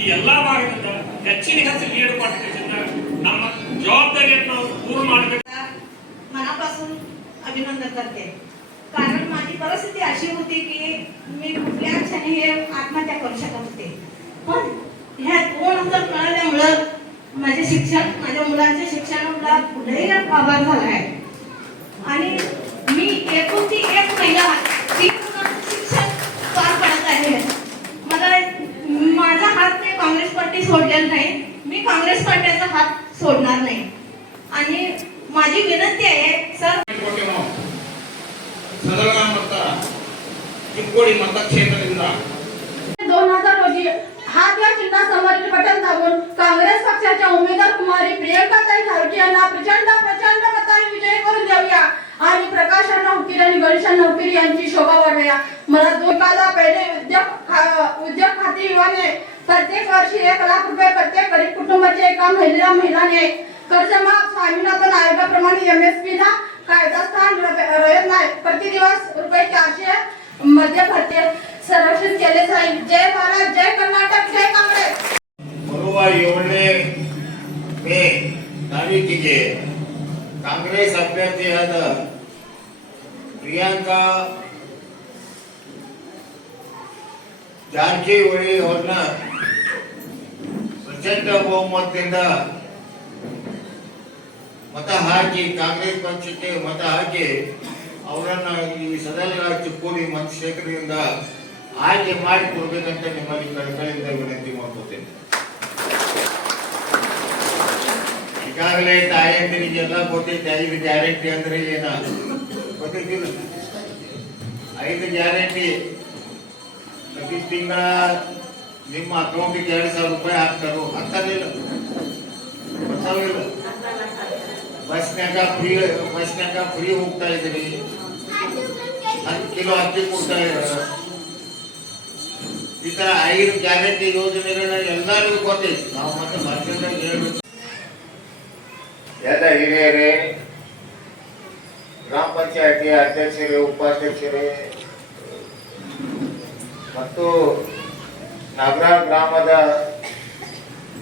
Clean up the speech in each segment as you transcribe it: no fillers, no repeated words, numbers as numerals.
ಈ ಎಲ್ಲಾ ಭಾಗದಿಂದ ಹೆಚ್ಚಿನ ಲೀಡ್ ಕೊಟ್ಟಿದ್ದರಿಂದ ನಮ್ಮ जबाबदारी पूर्ण ಮಾಡಬೇಕು. मनापासून अभिनंदन करते. कारण माझी परिस्थिती अशी होती की मी कुठल्या क्षणी हे आत्महत्या करू शकत होते. पण ह्या 2000 कळल्यामुळे माझे शिक्षण, माझ्या मुलांचे शिक्षणाला पुढेही आभार झाला आहे. आणि मी एकूण ती एक महिला 3 मुलांचं शिक्षण पार पडत आहे. मला माझा हात ते काँग्रेस पार्टी सोडलेला नाही. मी काँग्रेस पार्टीचा हात सोडणार नाही. आणि माझी विनंती आहे सर, ಸದಲನ ಮತ ಚಿಕ್ಕೋಡಿ ಮತಕ್ಷೇತ್ರದಿಂದ 2000 रोजी हात या चिन्हासमोरील बटन दाबून काँग्रेस पक्षाच्या उमेदवार कुमारी प्रियंकाताई धावटे यांना प्रचंड मताने विजयी करून देऊया आणि प्रकाशांना उकीर आणि गणेशांना उकीर यांची शोभा वाढवूया. मला दोघाला पहिले उद्योग खाती विभागाने प्रत्येक वर्षी 1 लाख रुपये प्रत्येक गरीब कुटुंबाच्या एका महिलाने कर्जमाफ स्वामीनाथन आयोगाप्रमाणे MSP ला कायदा स्थान रहित नाही. प्रति दिवस रुपये 400 मध्ये भरते संरक्षण केले जाईल. जय भारत, जय कर्नाटक, जय काँग्रेस. ಬರುವ 7ನೇ ಮೇ ತಾರೀಕಿಗೆ ಕಾಂಗ್ರೆಸ್ ಅಭ್ಯರ್ಥಿಯಾದ ಪ್ರಿಯಾಂಕಾ ಜಾರಕಿಹೊಳಿ ಅವರನ್ನ ಪ್ರಚಂಡ ಬಹುಮತದಿಂದ ಮತ ಹಾಕಿ ಕಾಂಗ್ರೆಸ್ ಪಕ್ಷಕ್ಕೆ ಮತ ಹಾಕಿ ಅವರನ್ನ ಈ ಸದಲ ಚಿಕ್ಕೋಡಿ ಮತಕ್ಷೇತ್ರದಿಂದ ಆಯ್ಕೆ ಮಾಡಿ ಕೊಡ್ಬೇಕಂತ ನಿಮ್ಮಲ್ಲಿ ಕಳಕಳಿಯಿಂದ ವಿನಂತಿ ಮಾಡ್ಕೊತೇನೆ. ಈಗಾಗಲೇ ತಾಯಂದಿರಿಗೆಲ್ಲ ಗೊತ್ತೈತೆ 5 ಗ್ಯಾರಂಟಿ ಅಂದ್ರೆ ಏನ ಗೊತ್ತಿಲ್ಲ. 5 ಗ್ಯಾರಂಟಿ ಪ್ರತಿ ತಿಂಗಳ ನಿಮ್ಮ ಅಕೌಂಟಿಗೆ 2000 ರೂಪಾಯಿ ಹಾಕ್ತಾರೋ ಹಾಕ್ತಾರಿಲ್ಲ, ಗೊತ್ತಾವಿಲ್ಲ. ಬಸ್ನಾಗ ಫ್ರೀ ಹೋಗ್ತಾ ಇದ್ರಿ, 10 ಕಿಲೋ ಅಕ್ಕಿ ಕೊಡ್ತಾ ಇದ್ದಾರೆ. ಈ ತರ 5 ಗ್ಯಾರಂಟಿ ಯೋಜನೆಗಳನ್ನ ಎಲ್ಲರಿಗೂ ಗೊತ್ತೈತಿ. ನಾವು ಮತ್ತೆ ಭಾಷಣದಾಗ ಹೇಳ್ಬೇಕು. ಎಲ್ಲ ಹಿರಿಯರೇ, ಗ್ರಾಮ ಪಂಚಾಯತಿ ಅಧ್ಯಕ್ಷರೇ, ಉಪಾಧ್ಯಕ್ಷರೇ ಮತ್ತು ನಗರ ಗ್ರಾಮದ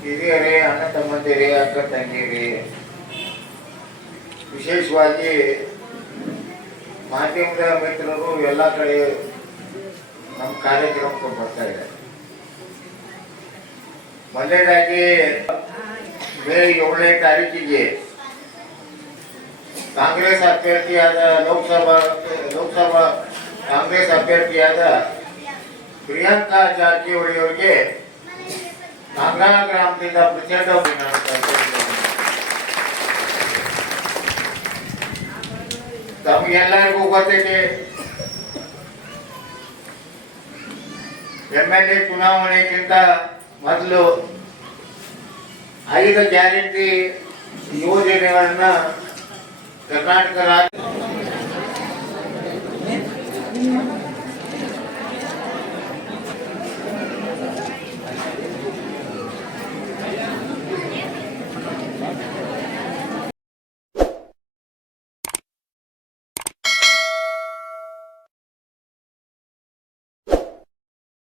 ಹಿರಿಯರೇ, ಅಣ್ಣ ತಮ್ಮಂದಿರೇ, ಅಕ್ಕ ತಂಗಿಯರೇ, ವಿಶೇಷವಾಗಿ ಮಾಧ್ಯಮದ ಮಿತ್ರರು ಎಲ್ಲ ಕಡೆ ನಮ್ಮ ಕಾರ್ಯಕ್ರಮಕ್ಕೆ ಬರ್ತಾ ಇದ್ದಾರೆ. ಮೊದಲನೇದಾಗಿ ಮೇ 7ನೇ ತಾರೀಕಿಗೆ ಕಾಂಗ್ರೆಸ್ ಅಭ್ಯರ್ಥಿಯಾದ ಲೋಕಸಭಾ ಕಾಂಗ್ರೆಸ್ ಅಭ್ಯರ್ಥಿಯಾದ ಪ್ರಿಯಾಂಕಾ ಜಾರಕಿಹೊಳಿ ಅವರಿಗೆ ನಾಗರ ಗ್ರಾಮದಿಂದ ಪ್ರಚಂಡ ತಮಗೆಲ್ಲರಿಗೂ ಗೊತ್ತಿದೆ, MLA ಚುನಾವಣೆಗಿಂತ ಮೊದಲು 5 ಗ್ಯಾರಂಟಿ ಯೋಜನೆಗಳನ್ನ ಕರ್ನಾಟಕ ರಾಜ್ಯ